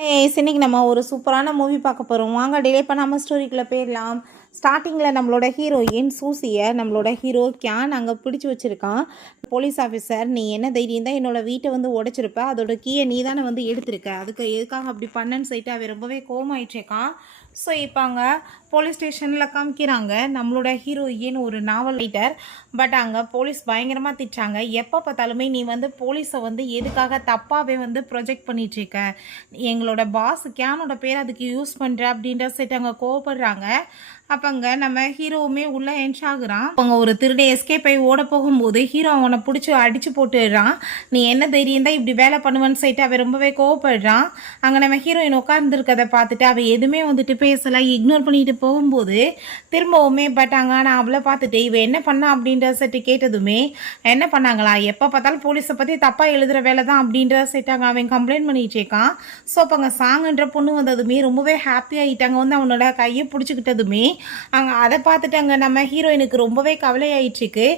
இன்னைக்கு நம்ம ஒரு சூப்பரான மூவி பார்க்க போகிறோம் வாங்க டிலே பண்ணாமல் ஸ்டோரிக்குள்ளே போயிடலாம். ஸ்டார்டிங்கில் நம்மளோட ஹீரோயின் சூசியை நம்மளோட ஹீரோ கியான் அங்கே பிடிச்சி வச்சுருக்கான். போலீஸ் ஆஃபீஸர் நீ என்ன தைரியம் தான் என்னோட வீட்டை வந்து உடச்சிருப்ப? அதோட கீயை நீ தானே வந்து எடுத்திருக்க? அதுக்கு எதுக்காக அப்படி பண்ணேன்னு சொல்லிட்டு அவன் ரொம்பவே கோமாயிட்டிருக்கான் ஸோ இப்போ அங்கே போலீஸ் ஸ்டேஷனில் காமிக்கிறாங்க. நம்மளோட ஹீரோயின் ஒரு நாவல் ரைட்டர் பட் அங்கே போலீஸ் பயங்கரமாக திட்டாங்க எப்போ பார்த்தாலுமே நீ வந்து போலீஸை வந்து எதுக்காக தப்பாகவே வந்து ப்ரொஜெக்ட் பண்ணிகிட்ருக்க எங்களோட பாஸ் கேனோட பேர் அதுக்கு யூஸ் பண்ணுற அப்படின்ற சரி அங்கே கோவப்படுறாங்க. அப்போங்க நம்ம ஹீரோவுமே உள்ளே என்ச் ஆகுறான். அவங்க ஒரு திருடை எஸ்கேப் ஆகி ஓட போகும்போது ஹீரோ அவனை பிடிச்சி அடித்து போட்டுடுறான். நீ என்ன தைரியம் தான் இப்படி வேலை பண்ணுவேன்னு சொல்லிட்டு அவன் ரொம்பவே கோவப்படுறான். அங்கே நம்ம ஹீரோயின் உட்காந்துருக்கதை பார்த்துட்டு அவள் எதுவுமே வந்துட்டு பேசலை. இக்னோர் பண்ணிட்டு போகும்போது திரும்பவுமே பட் அங்கே நான் அவளை பார்த்துட்டு இவ என்ன பண்ணா? அப்படின்ற செட்டு கேட்டதுமே என்ன பண்ணாங்களா? எப்போ பார்த்தாலும் போலீஸை பற்றி தப்பாக எழுதுகிற வேலை தான் அப்படின்ற செட் அவன் கம்ப்ளைண்ட் பண்ணிட்டு இருக்கான். ஸோ அப்போ அங்கே சாங்குன்ற பொண்ணு வந்ததுமே ரொம்பவே ஹாப்பி ஆகிட்டாங்க வந்து அவனோட கையை பிடிச்சிக்கிட்டதுமே அங்கே அதை பார்த்துட்டு அங்கே நம்ம ஹீரோயினுக்கு ரொம்பவே கவலையாயிட்டுருக்கு.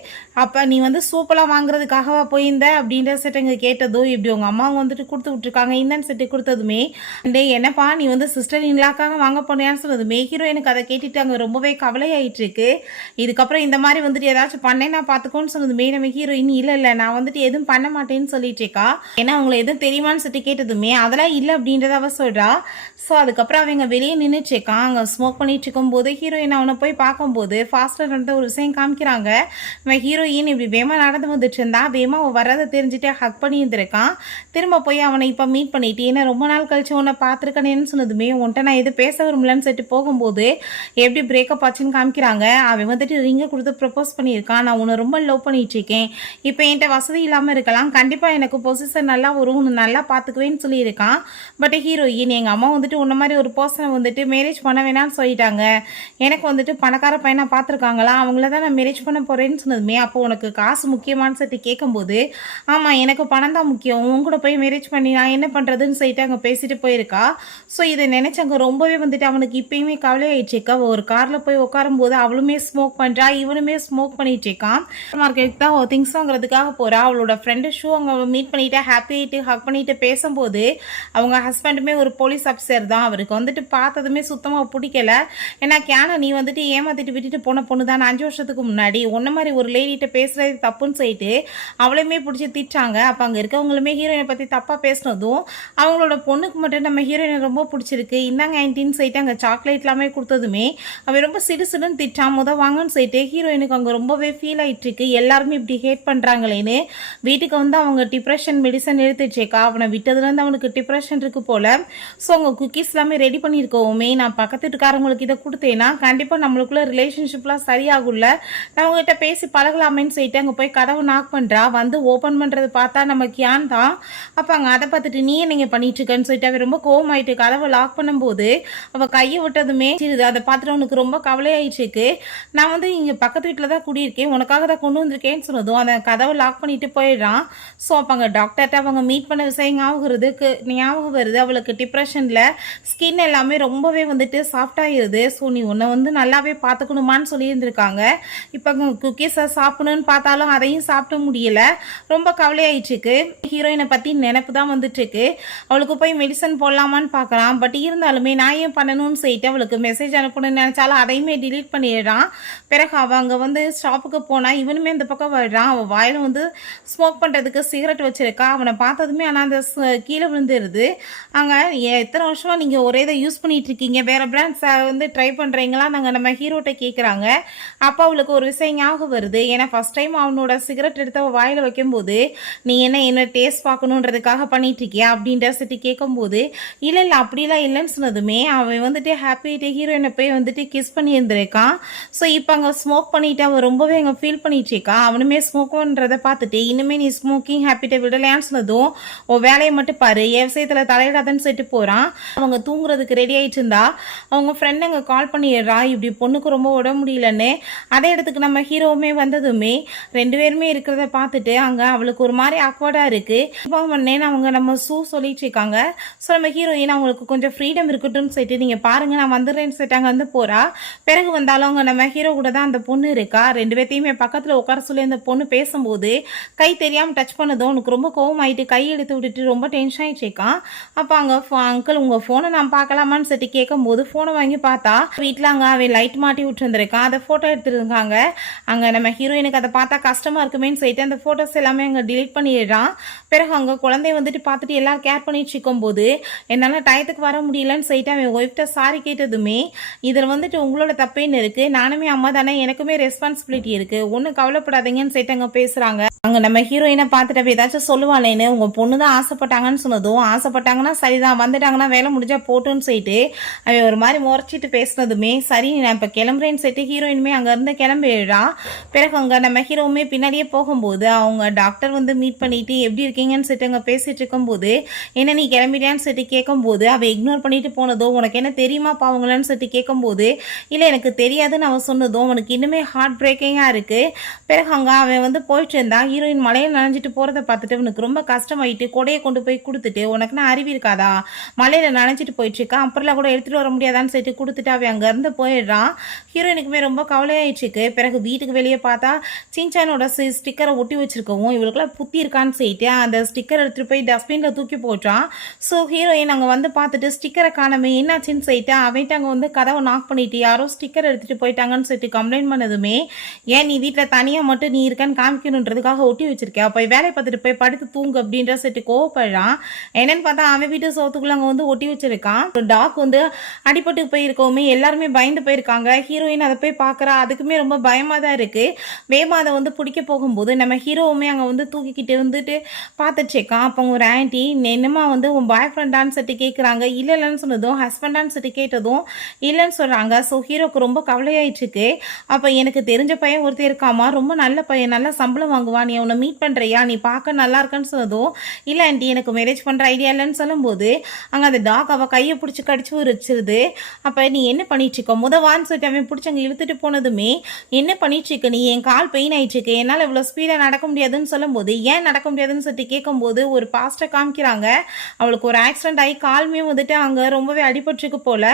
அப்போ நீ வந்து சூப்பராக வாங்குறதுக்காகவா போயிருந்த? அப்படின்ற செட் அங்கே கேட்டதும் இப்படி உங்கள் அம்மாவும் வந்துட்டு கொடுத்து விட்ருக்காங்க இந்தன்னு செட்டு கொடுத்ததுமே டே என்னப்பா நீ வந்து சிஸ்டர் இன்லாக்காக வாங்க போனியான்னு சொன்னதுமே ஹீரோயினுக்கு அதை கேட்டுட்டு அங்கே ரொம்பவே கவலையாயிட்டுருக்கு. இதுக்கப்புறம் இந்த மாதிரி வந்துட்டு ஏதாச்சும் பண்ணேன் நான் பார்த்துக்கோன்னு சொன்னதுமே நம்ம ஹீரோயின் இல்லை இல்லை. நான் வந்துட்டு எதுவும் பண்ண மாட்டேன்னு சொல்லிட்டு இருக்கா ஏன்னா அவங்களை எதுவும் தெரியுமான்னு சொல்லிட்டு கேட்டதுமே அதெல்லாம் இல்லை அப்படின்றத அவ சொல்கிறா ஸோ அதுக்கப்புறம் அவங்க வெளியே நின்றுட்டு இருக்கான் அங்கே ஸ்மோக் பண்ணிட்டு இருக்கும்போது ஹீரோயின் அவனை போய் பார்க்கும்போது ஃபாஸ்ட்டாக நடந்த ஒரு விஷயம் காமிக்கிறாங்க. இவன் ஹீரோயின் இப்படி வேமா நடந்து வந்துட்டு இருந்தா வேமா அவன் வரதை தெரிஞ்சுட்டு ஹக் பண்ணி இருந்திருக்கான். திரும்ப போய் அவனை இப்போ மீட் பண்ணிட்டு ஏன்னா ரொம்ப நாள் கழிச்சு உன்னை பார்த்துருக்கனேன்னு சொன்னதுமே உன்ட்ட நான் எது பேச விரும்பலன்னு சொல்லிட்டு போகும்போது எப்படி பிரேக்கப் ஆச்சுன்னு காமிக்கிறாங்க. அவன் வந்துட்டு ரிங்கை கொடுத்து ப்ரப்போஸ் பண்ணியிருக்கான். நான் உன்னை ரொம்ப லவ் பண்ணிட்டு இருக்கேன் இப்போ என்கிட்ட வசதி இல்லாமல் இருக்கலாம். கண்டிப்பாக எனக்கு பொசிஷன் நல்லா வரும். உன்னை நல்லா பார்த்துக்குவேன்னு சொல்லியிருக்கான். பட் ஹீரோயின் எங்கள் அம்மா வந்துட்டு உன்ன மாதிரி ஒரு பர்சனை வந்துட்டு மேரேஜ் பண்ண வேணாம்னு சொல்லிட்டாங்க. எனக்கு வந்துட்டு பணக்கார பையனை பார்த்துருக்காங்களா அவங்கள தான் நான் மேரேஜ் பண்ண போகிறேன்னு சொன்னதுமே அப்போ உனக்கு காசு முக்கியமானு சொல்லிட்டு கேட்கும்போது ஆமாம் எனக்கு பணம் தான் முக்கியம். உன் கூட போய் மேரேஜ் பண்ணி நான் என்ன பண்ணுறதுன்னு சொல்லிட்டு அங்கே பேசிட்டு போயிருக்கா. ஸோ இதை நினச்சி அங்கே ரொம்பவே வந்துட்டு அவனுக்கு இப்பயுமே இருக்கா. ஒரு காரில் போய் உட்காரும்போது அவளுமே ஸ்மோக் பண்ணுறா இவனுமே ஸ்மோக் பண்ணிட்டு இருக்கான் மார்க்கெட் தான் திங்ஸ் வாங்குறதுக்காக போகிறா அவளோட ஃப்ரெண்டு ஷூ அவங்க மீட் பண்ணிட்டு ஹாப்பி ஆகிட்டு ஹக் பண்ணிட்டு பேசும்போது அவங்க ஹஸ்பண்டுமே ஒரு போலீஸ் ஆஃபீஸர் தான். அவருக்கு வந்துட்டு பார்த்ததுமே சுத்தமாக பிடிக்கல. ஏன்னா கேன நீ வந்துட்டு ஏமாத்திட்டு விட்டுட்டு போன பொண்ணு தான். அஞ்சு வருஷத்துக்கு முன்னாடி உன்ன மாதிரி ஒரு லேடிகிட்ட பேசுறது தப்புன்னு சொல்லிட்டு அவளையுமே பிடிச்சி திட்டாங்க. அப்போ அங்கே இருக்கவங்களுமே ஹீரோயினை பற்றி தப்பாக பேசினதும் அவங்களோட பொண்ணுக்கு மட்டும் நம்ம ஹீரோயினை ரொம்ப பிடிச்சிருக்கு. இந்தாங்க ஆன்டின்னு சொல்லிட்டு அங்கே சாக்லேட் எல்லாமே பொழுதுமே அவன் ரொம்ப சிடு சிடுன்னு திட்டான் முத வாங்கன்னு சொல்லிட்டு ஹீரோயினுக்கு அங்கே ரொம்பவே ஃபீல் ஆயிட்டு இருக்கு எல்லாருமே இப்படி ஹேட் பண்ணுறாங்களேன்னு வீட்டுக்கு வந்து அவங்க டிப்ரெஷன் மெடிசன் எடுத்துச்சேக்கா அவனை விட்டதுலேருந்து அவனுக்கு டிப்ரெஷன் இருக்கு போல. ஸோ அவங்க குக்கீஸ் எல்லாமே ரெடி பண்ணியிருக்கோமே நான் பக்கத்து வீட்டுக்காரங்களுக்கு இதை கொடுத்தேன்னா கண்டிப்பாக நம்மளுக்குள்ள ரிலேஷன்ஷிப்லாம் சரியாகும்ல. நான் அவங்ககிட்ட பேசி பழகலாமேன்னு சொல்லிட்டு அங்கே போய் கதவை நாக் பண்ணுறா வந்து ஓப்பன் பண்ணுறது பார்த்தா நம்ம கியான் தான்? அப்போ அங்கே அதை பார்த்துட்டு நீ நீங்கள் பண்ணிட்டு இருக்கேன்னு சொல்லிட்டு அவன் ரொம்ப கோவமாயிட்டு கதவை லாக் பண்ணும்போது அவள் கையை விட்டதுமே அதை பார்த்துட்டு அவனுக்கு ரொம்ப கவலையாயிடுச்சுக்கு நான் வந்து இங்கே பக்கத்து வீட்டில் தான் குடியிருக்கேன். உனக்காக தான் கொண்டு வந்திருக்கேன்னு சொன்னதும் அந்த கதவை லாக் பண்ணிட்டு போயிடுறான். ஸோ அப்போ அங்கே டாக்டர்கிட்ட அவங்க மீட் பண்ண விஷயம் ஞாபகம் வருதுக்கு ஞாபகம் வருது. அவளுக்கு டிப்ரெஷனில் ஸ்கின் எல்லாமே ரொம்பவே வந்துட்டு சாஃப்டாகிடுது ஸோ நீ உன்னை வந்து நல்லாவே பார்த்துக்கணுமான்னு சொல்லியிருந்திருக்காங்க. இப்போ அங்கே குக்கீஸை சாப்பிடணும்னு பார்த்தாலும் அதையும் சாப்பிட முடியல. ரொம்ப கவலையாயிடுச்சுக்கு ஹீரோயினை பற்றி நினப்பு தான் வந்துட்டுருக்கு அவளுக்கு போய் மெடிசன் போடலாமான்னு பார்க்குறான். பட் இருந்தாலுமே நான் ஏன் பண்ணணும்னு சொல்லிட்டு அவளுக்கு மெசேஜ் அனுப்பணும்னு நினச்சாலும் அதையுமே டிலீட் பண்ணிடுறான். பிறகு அவங்க அங்கே வந்து ஷாப்புக்கு போனால் இவனுமே இந்த பக்கம் வர்றான். அவள் வாயில் வந்து ஸ்மோக் பண்ணுறதுக்கு சிகரெட் வச்சுருக்கா. அவனை பார்த்ததுமே ஆனால் அந்த கீழே விழுந்துருது. அங்கே எத்தனை வருஷமாக நீங்கள் ஒரே இதை யூஸ் பண்ணிட்டு இருக்கீங்க. வேறு பிராண்ட்ஸை வந்து ட்ரை பண்ணுறீங்களா நாங்கள் நம்ம ஹீரோட்ட கேட்குறாங்க அப்போ அவளுக்கு ஒரு விஷயம் ஞாபகம் வருது. ஏன்னா ஃபஸ்ட் டைம் அவனோட சிகரெட் எடுத்து அவள் வாயில் வைக்கும்போது நீ என்ன என்ன டேஸ்ட் பார்க்கணுன்றதுக்காக பண்ணிகிட்ருக்கியா இருக்கியா? அப்படின்ற சிட்டி கேட்கும்போது இல்லை இல்லை அப்படிலாம் இல்லைன்னு சொன்னதுமே அவன் வந்துட்டு ஹாப்பி ஹீரோயின் போய் வந்துட்டு கிஸ் பண்ணியிருந்திருக்கான். ஸோ இப்போ அங்கே ஸ்மோக் பண்ணிட்டு அவன் ரொம்பவே அங்கே ஃபீல் பண்ணிட்டு இருக்கான் அவனுமே ஸ்மோக் பண்ணுறதை பார்த்துட்டு இன்னுமே நீ ஸ்மோக்கிங் ஹாப்பிட்ட விடலையான்னு சொன்னதும் உன் வேலையை மட்டும் பாரு என் விஷயத்தில் தலையிடாதன்னு சொல்லிட்டு போகிறான் அவங்க தூங்குறதுக்கு ரெடி ஆகிட்டு இருந்தா அவங்க ஃப்ரெண்ட் அங்கே கால் பண்ணிடுறா. இப்படி பொண்ணுக்கு ரொம்ப உடம்பு முடியலன்னு அதே இடத்துக்கு நம்ம ஹீரோவுமே வந்ததுமே ரெண்டு பேருமே இருக்கிறத பார்த்துட்டு அங்கே அவளுக்கு ஒரு மாதிரி அக்வர்டாக இருக்குது இப்போ பண்ணேன்னு அவங்க நம்ம சூ சொல்லிட்டு இருக்காங்க. ஸோ நம்ம ஹீரோயின் அவங்களுக்கு கொஞ்சம் ஃப்ரீடம் இருக்கட்டும்னு சொல்லிட்டு நீங்கள் பாருங்க நான் வந்துடுறேன்னு சொல்லிட்டு வந்துட்டு அங்கே வந்து போகிறா பிறகு வந்தாலும் அங்கே நம்ம ஹீரோ கூட தான் அந்த பொண்ணு இருக்கா? ரெண்டு பேர்த்தையுமே பக்கத்தில் உட்கார சொல்லி அந்த பொண்ணு பேசும்போது கை தெரியாமல் டச் பண்ணதும் உனக்கு ரொம்ப கோவம் ஆகிட்டு கை எடுத்து விட்டுட்டு ரொம்ப டென்ஷன் ஆயிடுச்சேக்கான் அப்போ அங்கே அங்கிள் உங்கள் ஃபோனை நான் பார்க்கலாமான்னு சொல்லிட்டு கேட்கும்போது ஃபோனை வாங்கி பார்த்தா வீட்டில் அங்கே அவன் லைட் மாட்டி விட்டுருந்துருக்கான். அதை ஃபோட்டோ எடுத்துருக்காங்க. அங்கே நம்ம ஹீரோயினுக்கு அதை பார்த்தா கஷ்டமாக இருக்குமேன்னு சொல்லிட்டு அந்த ஃபோட்டோஸ் எல்லாமே அங்கே டிலீட் பண்ணிடுறான். பிறகு அங்கே குழந்தைய வந்துட்டு பார்த்துட்டு எல்லாம் கேர் பண்ணிட்டு இருக்கும்போது என்னால் டயத்துக்கு வர முடியலன்னு சொல்லிட்டு அவன் ஒய்ஃப்ட்ட சாரி கேட்டதுமே இதில் வந்துட்டு உங்களோட தப்பேன்னு இருக்குது நானுமே அம்மா தானே எனக்குமே ரெஸ்பான்சிபிலிட்டி இருக்குது ஒன்றும் கவலைப்படாதீங்கன்னு சொல்லிட்டு அங்கே பேசுகிறாங்க அங்கே நம்ம ஹீரோயினை பார்த்துட்டு அப்போ ஏதாச்சும் சொல்லுவாளேன்னு உங்கள் பொண்ணு தான் ஆசைப்பட்டாங்கன்னு சொன்னதும் ஆசைப்பட்டாங்கன்னா சரிதான் வந்துட்டாங்கன்னா வேலை முடிஞ்சா போட்டுன்னு சொல்லிட்டு அவன் ஒரு மாதிரி முறைச்சிட்டு பேசுனதுமே சரி. நான் இப்போ கிளம்புறேன்னு சொல்லிட்டு ஹீரோயினுமே அங்கேருந்து கிளம்பிடுறா. பிறகு அங்கே நம்ம ஹீரோவுமே பின்னாடியே போகும்போது அவங்க டாக்டர் வந்து மீட் பண்ணிட்டு எப்படி இருக்கீங்கன்னு சொல்லிட்டு அங்கே பேசிட்டு இருக்கும்போது என்ன நீ கிளம்பிட்டியான்னு சொல்லிட்டு கேட்கும்போது அவள் இக்னோர் பண்ணிட்டு போனதோ உனக்கு என்ன தெரியுமா பாவங்களான்னு சொல்லிட்டு கேட்கும்போது இல்லை எனக்கு தெரியாதுன்னு அவன் சொன்னதும் அவனுக்கு இன்னுமே ஹார்ட் பிரேக்கிங்காக இருக்குது பிறகு அங்கே அவன் வந்து போயிட்டு இருந்தான் ஹீரோயின் மலையில் நனைஞ்சிட்டு போகிறத பார்த்துட்டு அவனுக்கு ரொம்ப கஷ்டமாயிட்டு கொடையை கொண்டு போய் கொடுத்துட்டு உனக்கு நான் அறிவு இருக்காதா? மலையில் நனைஞ்சிட்டு போயிட்டு இருக்கான் அப்புறம்லாம் கூட எடுத்துகிட்டு வர முடியாதான்னு சொல்லிட்டு கொடுத்துட்டு அவன் அங்கேருந்து போயிடுறான். ஹீரோயினுக்குமே ரொம்ப கவலையாயிடுச்சுக்கு பிறகு வீட்டுக்கு வெளியே பார்த்தா சின்சானோட ஸ்டிக்கரை ஒட்டி வச்சிருக்கவும் இவளுக்குலாம் புத்தி இருக்கான்னு சொல்லிட்டு அந்த ஸ்டிக்கர் எடுத்துகிட்டு போய் டஸ்ட்பினில் தூக்கி போட்டான் ஸோ ஹீரோயின் அங்கே வந்து பார்த்துட்டு ஸ்டிக்கரை காணாமே என்னாச்சுன்னு சொல்லிட்டு அவன்கிட்ட அங்கே வந்து கதவை நாக் பண்ணிட்டு யாரோ ஸ்டிக்கர் எடுத்துகிட்டு போயிட்டாங்கன்னு சொல்லிட்டு கம்ப்ளைண்ட் பண்ணதுமே ஏன் நீ வீட்டில் தனியாக மட்டும் நீ இருக்கன்னு காமிக்கணுன்றதுக்காக ஒட்டி வச்சிருக்கியா? போய் வேலையை பார்த்துட்டு போய் படுத்து தூங்கு அப்படின்ற சொல்லிட்டு கோவப்படுறான். என்னன்னு பார்த்தா அவன் வீட்டு சோத்துக்குள்ள அங்கே வந்து ஒட்டி வச்சிருக்கான். டாக் வந்து அடிபட்டு போயிருக்கவுமே எல்லாருமே பயந்து போயிருக்காங்க. ஹீரோயின் அதை போய் பார்க்குறா. அதுக்குமே ரொம்ப பயமாக தான் இருக்குது வேமா அதை வந்து பிடிக்க போகும்போது நம்ம ஹீரோவுமே அங்கே வந்து தூக்கிக்கிட்டு இருந்துட்டு பார்த்துட்டு இருக்கான். அப்போ ஒரு ஆன்ட்டி என்னமா வந்து உன் பாய் ஃப்ரெண்டான்னு சொல்லிட்டு கேட்குறாங்க இல்லை இல்லைன்னு சொன்னதும் ஹஸ்பண்டான்னு சொல்லிட்டு கேட்டதும் இல்லைன்னு சொல்கிறாங்க ஸோ ஹீரோக்கு ரொம்ப கவலையாயிட்டுருக்கு. அப்போ எனக்கு தெரிஞ்ச பையன் ஒருத்தர் இருக்காமா? ரொம்ப நல்ல பையன். நல்ல சம்பளம் வாங்குவான் நீ அவனை மீட் பண்ணுறியா நீ பார்க்க நல்லா இருக்கன்னு சொன்னதும் இல்லை ஆண்டி எனக்கு மேரேஜ் பண்ணுற ஐடியா இல்லைன்னு சொல்லும்போது அங்கே அந்த டாக் அவள் கையை பிடிச்சி கடிச்சு வச்சிருது அப்போ நீ என்ன பண்ணிட்டு இருக்க? முதவான்னு சொல்லிட்டு அவன் பிடிச்சி அங்கே இழுத்துட்டு போனதுமே என்ன பண்ணிட்டு இருக்க? நீ என் கால் பெயின் ஆயிட்டு இருக்கு. என்னால் இவ்வளோ ஸ்பீடாக நடக்க முடியாதுன்னு சொல்லும்போது ஏன் நடக்க முடியாதுன்னு சொல்லிட்டு கேட்கும்போது ஒரு பாஸ்ட்டை காமிக்கிறாங்க. அவளுக்கு ஒரு ஆக்சிடென்ட் ஆகி கால்மே வந்துட்டு அங்கே ரொம்பவே அடிபட்டுருக்கு போல.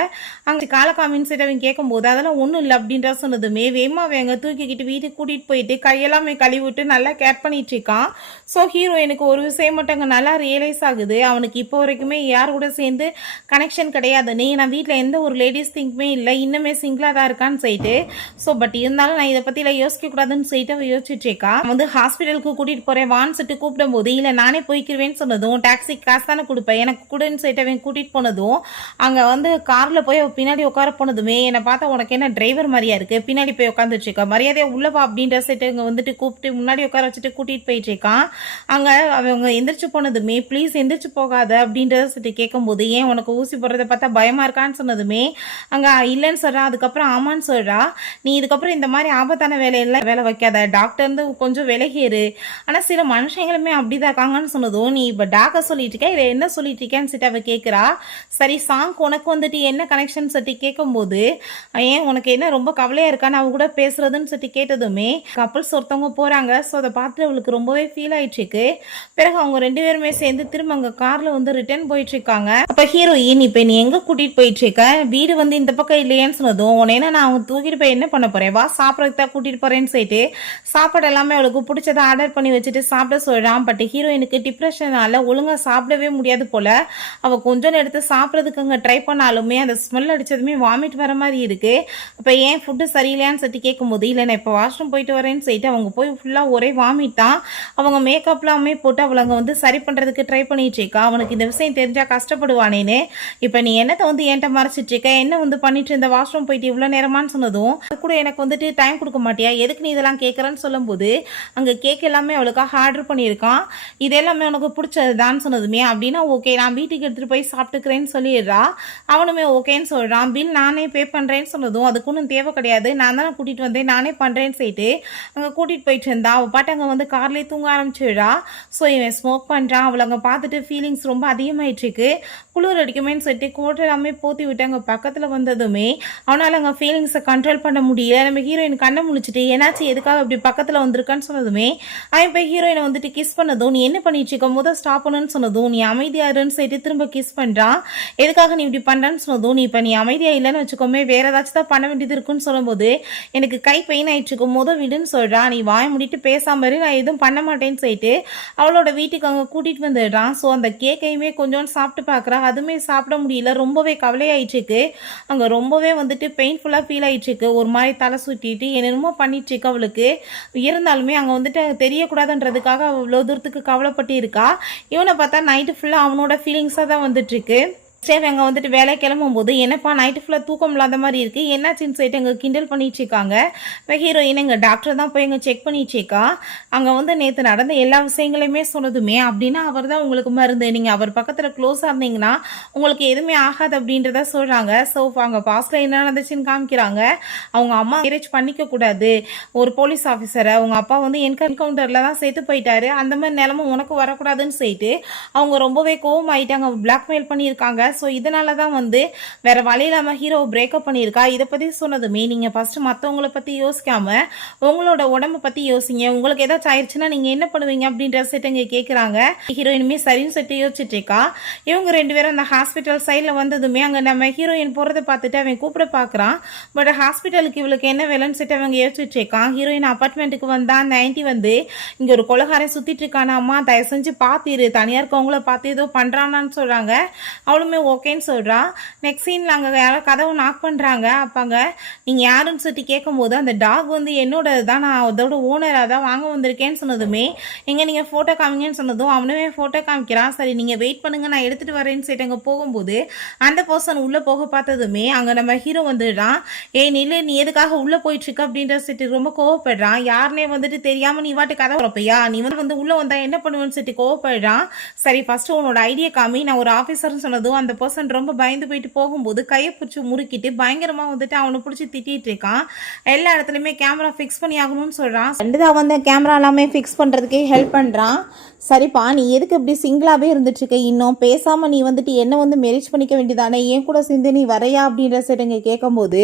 அங்கே கால் காமின்னு சொல்லிட்டு அவன் கேட்கும்போது அதெல்லாம் ஒன்றும் இல்லை அப்படின்ற சொன்னதுமே வேமா வேங்க தூக்கிக்கிட்டு வீட்டுக்கு கூட்டிகிட்டு போயிட்டு கையெல்லாமே கழுவிட்டு நல்லா கேர் பண்ணிட்டு இருக்கான். ஸோ ஹீரோ எனக்கு ஒரு விஷயம் மட்டும் அங்கே நல்லா ரியலைஸ் ஆகுது. அவனுக்கு இப்போ வரைக்குமே யார் கூட சேர்ந்து கனெக்ஷன் கிடையாது. நீ நான் வீட்டில் எந்த ஒரு லேடிஸ் திங்க்குமே இல்லை. இன்னுமே சிங்கிளாக தான் இருக்கான்னு சொல்லிட்டு. ஸோ பட் இருந்தாலும் நான் இதை பற்றிலாம் யோசிக்க கூடாதுன்னு சொல்லிட்டு அவன் யோசிச்சுட்டு இருக்கான் வந்து ஹாஸ்பிட்டலுக்கு கூட்டிகிட்டு போகிறேன் வான்னு சொல்லிட்டு கூப்பிடும் போது இல்லை நானே போய்க்கிருவேன்னு சொன்னதும் டாக்ஸி காசு தானே கொடுப்பேன் எனக்கு கூடன்னு சொல்லிட்டு அவன் கூட்டிகிட்டு போனதும் அங்கே வந்து காரில் போய் பின்னாடி உட்கார போனதுமே என்னை பார்த்தா உனக்கு என்ன டிரைவர் மாதிரியா இருக்கு? பின்னாடி போய் உட்காந்துட்டு இருக்கா? மரியாதையா உள்ளவா அப்படின்ற சொல்லிட்டு இங்கே வந்துட்டு கூப்பிட்டு முன்னாடி உட்கார வச்சுட்டு கூட்டிகிட்டு போயிட்டு இருக்கான். அங்கே அவங்க எந்திரிச்சு போனதுமே ப்ளீஸ் எந்திரிச்சு போகாத அப்படின்றத சொல்லிட்டு கேட்கும்போது ஏன் உனக்கு ஊசி போடுறத பார்த்தா பயமா இருக்கான்னு சொன்னதுமே அங்கே இல்லைன்னு சொல்றா. அதுக்கப்புறம் ஆமான்னு சொல்றா. நீ இதுக்கப்புறம் இந்த மாதிரி ஆபத்தான வேலையெல்லாம் வேலை வைக்காத. டாக்டர் வந்து கொஞ்சம் விலகிரு ஆனால் சில மனுஷங்களுமே அப்படிதான் இருக்காங்கன்னு சொன்னதும் நீ இப்போ டாக்டர் சொல்லிட்டு இருக்க? இல்லை என்ன சொல்லிட்டு இருக்கேன்னு சொல்லிட்டு அவ கேட்குறா சரி சாங் உனக்கு வந்துட்டு என்ன கனெக்ஷன் சொல்லிட்டு கேட்கும்போது ஏன் உனக்கு என்ன ரொம்ப கவலையா இருக்கான்னு அவங்க கூட பேசுறதுன்னு சொல்லி கேட்டதுமே கப்பல்ஸ் ஒருத்தவங்க போறாங்க. ஸோ அதை பார்த்து அவளுக்கு ரொம்பவே ஃபீல் ஆயிட்டு இருக்கு பிறகு அவங்க ரெண்டு பேருமே சேர்ந்து திரும்ப அங்க கார்ல வந்து ரிட்டர்ன் போயிட்டு இருக்காங்க ஹீரோயின் இப்ப நீ எங்க கூட்டிகிட்டு போயிட்டு இருக்க வீடு வந்து இந்த பக்கம் இல்லையேன்னு சொன்னதும் உன்ன நான் அவங்க தூக்கிட்டு போய் என்ன பண்ண போறேன்? வா சாப்பிட்றதுக்கு தான் கூட்டிட்டு போகிறேன்னு சொல்லிட்டு சாப்பாடு எல்லாமே அவளுக்கு பிடிச்சதை ஆர்டர் பண்ணி வச்சுட்டு சாப்பிட சொல்கிறான் பட் ஹீரோயினுக்கு டிப்ரெஷனால ஒழுங்கா சாப்பிடவே முடியாது போல. அவள் கொஞ்சம் எடுத்து சாப்பிட்றதுக்கு அங்கே ட்ரை பண்ணாலுமே அந்த ஸ்மெல் அடிச்சதுமே வாமிட் வர மாதிரி இருக்குது அப்போ ஏன் ஃபுட்டு சரியில்லையான்னு சொல்லிட்டு கேட்கும்போது இல்லை நான் இப்போ வாஷ்ரூம் போயிட்டு வரேன்னு சொல்லிட்டு அவங்க போய் ஃபுல்லாக ஒரே வாமிட் தான். அவங்க மேக்கப்லாமே போட்டு அவளை அங்கே வந்து சரி பண்ணுறதுக்கு ட்ரை பண்ணிட்டு இருக்கா. அவனுக்கு இந்த விஷயம் தெரிஞ்சால் கஷ்டப்படுவானேன்னு. இப்போ நீ என்னத்தை வந்து என்கிட்ட மறைச்சிட்டு இருக்க? என்ன வந்து பண்ணிட்டு இருந்த? வாஷ்ரூம் போயிட்டு இவ்வளோ நேரமான்னு சொன்னதும் அது கூட எனக்கு வந்துட்டு டைம் கொடுக்க மாட்டியா? எதுக்கு நீ இதெல்லாம் கேட்குறேன்னு சொல்லும்போது அங்கே கேக் எல்லாமே அவளுக்காக ஆர்டர் பண்ணியிருக்கான். இது எல்லாமே உனக்கு பிடிச்சதுதான்னு சொன்னதுமே அப்படின்னா ஓகே நான் வீட்டுக்கு எடுத்துகிட்டு போய் சாப்பிட்டுக்கிறேன்னு சொல்லிடுறா. அவனுமே ஓகேன்னு சொல்கிறான் பில் நானே பே பண்ணுறேன்னு சொன்னதும் அதுக்கு ஒன்றும் தேவை கிடையாது. நான் தானே கூட்டிகிட்டு வந்தேன் நானே பண்ணுறேன்னு சொல்லிட்டு அங்கே கூட்டிகிட்டு போயிட்டு இருந்தா. அவள் பாட்டு அங்கே வந்து கார்லேயே தூங்க ஆரம்பிச்சிடுறா. ஸோ இவன் ஸ்மோக் பண்ணுறான் அவளை அங்கே பார்த்துட்டு ஃபீலிங்ஸ் ரொம்ப அதிகமாயிட்டுருக்கு குளிர் அடிக்குமேன்னு சொல்லிட்டு கோட்டை எல்லாமே போத்தி விட்டு அங்கே பக்கத்தில் வந்ததுமே அவனால் அங்கே ஃபீலிங்ஸை கண்ட்ரோல் பண்ண முடியல. நம்ம ஹீரோயின் கண்ணை முழிச்சிட்டு என்னாச்சு? எதுக்காக அப்படி பக்கத்தில் வந்திருக்கான்னு சொன்னதுமே அவன் போய் ஹீரோயினை வந்துட்டு கிஸ் பண்ணதும் நீ என்ன பண்ணிட்டு இருக்க? முதல் ஸ்டாப் பண்ணுன்னு சொன்னதும் நீ அமைதியாருன்னு சொல்லிட்டு திரும்ப கிஸ் பண்ணுறான் எதுக்காக நீ இப்படி பண்ணுறான்னு சொன்னதும் நீ இப்போ நீ அமைதியாக இல்லைன்னு வச்சுக்கோமே வேற ஏதாச்சும் தான் பண்ண வேண்டியது இருக்குன்னு சொல்லும்போது எனக்கு கை பெயின் ஆயிட்டு இருக்கும் முத விடுன்னு சொல்கிறான் நீ வாய முடிட்டு பேசாம நான் எதுவும் பண்ண மாட்டேன்னு சொல்லிட்டு அவளோட வீட்டுக்கு அங்கே கூட்டிகிட்டு வந்துடுறான். ஸோ அந்த கேக்கையுமே கொஞ்சோண்டு சாப்பிட்டு பார்க்குறா அதுவுமே சாப்பிட முடியல. ரொம்பவே கவலையாயிட்டுருக்கு. அங்கே ரொம்பவே வந்துட்டு பெயின்ஃபுல்லாக ஃபீல் ஆகிட்டுருக்கு ஒரு மாதிரி தலை சுற்றிட்டு என்னென்னமோ பண்ணிட்டுருக்கு அவளுக்கு. இருந்தாலுமே அங்கே வந்துட்டு தெரியக்கூடாதுன்றதுக்காக அவ்வளோ தூரத்துக்கு கவலைப்பட்டு இருக்கா இவனை பார்த்தா நைட்டு ஃபுல்லாக அவனோட ஃபீலிங்ஸாக தான் வந்துட்டுருக்கு. சேவ் அங்கே வந்துட்டு வேலை கிளம்பும்போது என்னப்பா நைட்டு ஃபுல்லாக தூக்கம் இல்லாத மாதிரி இருக்குது என்னாச்சுன்னு சொல்லிட்டு அங்கே கிண்டல் பண்ணிட்டு இருக்காங்க. ஹீரோயின் எங்கள் டாக்டர் தான் போய் அங்கே செக் பண்ணிட்டு இருக்கா. அங்கே வந்து நேற்று நடந்த எல்லா விஷயங்களையுமே சொன்னதுமே அப்படின்னா அவர் தான் உங்களுக்கு மருந்து. நீங்கள் அவர் பக்கத்தில் க்ளோஸாக இருந்தீங்கன்னா உங்களுக்கு எதுவுமே ஆகாது அப்படின்றத சொல்கிறாங்க ஸோ அங்கே பாஸ்டில் என்ன நடந்துச்சுன்னு காமிக்கிறாங்க. அவங்க அம்மா மேரேஜ் பண்ணிக்க கூடாது. ஒரு போலீஸ் ஆஃபீஸரை அவங்க அப்பா வந்து என்கவுண்டரில் தான் சேர்த்து போயிட்டாரு. அந்த மாதிரி நிலமும் உனக்கு வரக்கூடாதுன்னு சொல்லிட்டு அவங்க ரொம்பவே கோவம் ஆயிட்டாங்க பிளாக்மெயில் பண்ணியிருக்காங்க. ஸோ இதனால தான் வந்து வேற வழியில்லாமல் ஹீரோ பிரேக்கப் பண்ணியிருக்கா. இதை பற்றி சொன்னதுமே நீங்கள் ஃபஸ்ட்டு மற்றவங்கள பற்றி யோசிக்காம உங்களோட உடம்பை பற்றி யோசிங்க. உங்களுக்கு ஏதாச்சும் ஆயிடுச்சுன்னா நீங்கள் என்ன பண்ணுவீங்க அப்படின்ற செட்டு இங்கே கேட்குறாங்க ஹீரோயினுமே சரின்னு சொல்லிட்டு யோசிச்சுட்டு இருக்கா. இவங்க ரெண்டு பேரும் அந்த ஹாஸ்பிட்டல் சைடில் வந்ததுமே அங்கே நம்ம ஹீரோயின் போகிறத பார்த்துட்டு அவன் கூப்பிட பார்க்குறான். பட் ஹாஸ்பிட்டலுக்கு இவளுக்கு என்ன வேலைன்னு சொல்லிட்டு அவங்க யோசிச்சுட்டு இருக்கான் ஹீரோயின் அப்பார்ட்மெண்ட்டுக்கு வந்தா நைன்ட்டி வந்து இங்கே ஒரு கொலகாரன் சுற்றிட்டு இருக்கானா அம்மா தயவு செஞ்சு பார்த்திரு தனியாக இருக்கவங்கள பார்த்து ஏதோ பண்ணுறானான்னு சொல்கிறாங்க அவளுமே ஓகேன்னு சொல்கிறா நெக்ஸ்ட் சீனில் அங்கே யாரோ கதவு நாக் பண்ணுறாங்க அப்பாங்க நீங்கள் யாருன்னு சொல்லிட்டு கேட்கும்போது அந்த டாக் வந்து என்னோட தான் நான் அதோட ஓனராக தான் வாங்க வந்திருக்கேன்னு சொன்னதுமே எங்கே நீங்கள் ஃபோட்டோ காமிங்கன்னு சொன்னதும் அவனுமே ஃபோட்டோ காமிக்கிறான். சரி நீங்கள் வெயிட் பண்ணுங்கள் நான் எடுத்துகிட்டு வரேன்னு சொல்லிட்டு அங்கே போகும்போது அந்த பர்சன் உள்ளே போக பார்த்ததுமே அங்கே நம்ம ஹீரோ வந்துடுறான். ஏய் நில்லு நீ எதுக்காக உள்ளே போயிட்டுருக்க? அப்படின்ற சொல்லிட்டு ரொம்ப கோவப்படுறான். யாருனே வந்துட்டு தெரியாமல் நீ வாட்டு கதை வரப்பையா நீ வந்து வந்து உள்ளே வந்தால் என்ன பண்ணுவேன்னு சொல்லிட்டு கோவப்படுறான். சரி ஃபஸ்ட்டு உன்னோட ஐடியா காமி நான் ஒரு ஆஃபீஸர்னு சொன்னதும் அந்த அந்த பர்சன் ரொம்ப பயந்து போயிட்டு போகும்போது கையை பிடிச்சி முறுக்கிட்டு பயங்கரமாக வந்துட்டு அவனை பிடிச்சி திட்டிகிட்டு இருக்கான். எல்லா இடத்துலையுமே கேமரா ஃபிக்ஸ் பண்ணி ஆகணும்னு சொல்கிறான் ரெண்டுதா வந்து கேமரா எல்லாமே ஃபிக்ஸ் பண்ணுறதுக்கே ஹெல்ப் பண்ணுறான் சரிப்பா நீ எதுக்கு இப்படி சிங்கிளாகவே இருந்துட்டுருக்க? இன்னும் பேசாமல் நீ வந்துட்டு என்ன வந்து மேரேஜ் பண்ணிக்க வேண்டியதானே? ஏன் கூட சேர்ந்து நீ வரையா அப்படின்ற சரிங்க கேட்கும்போது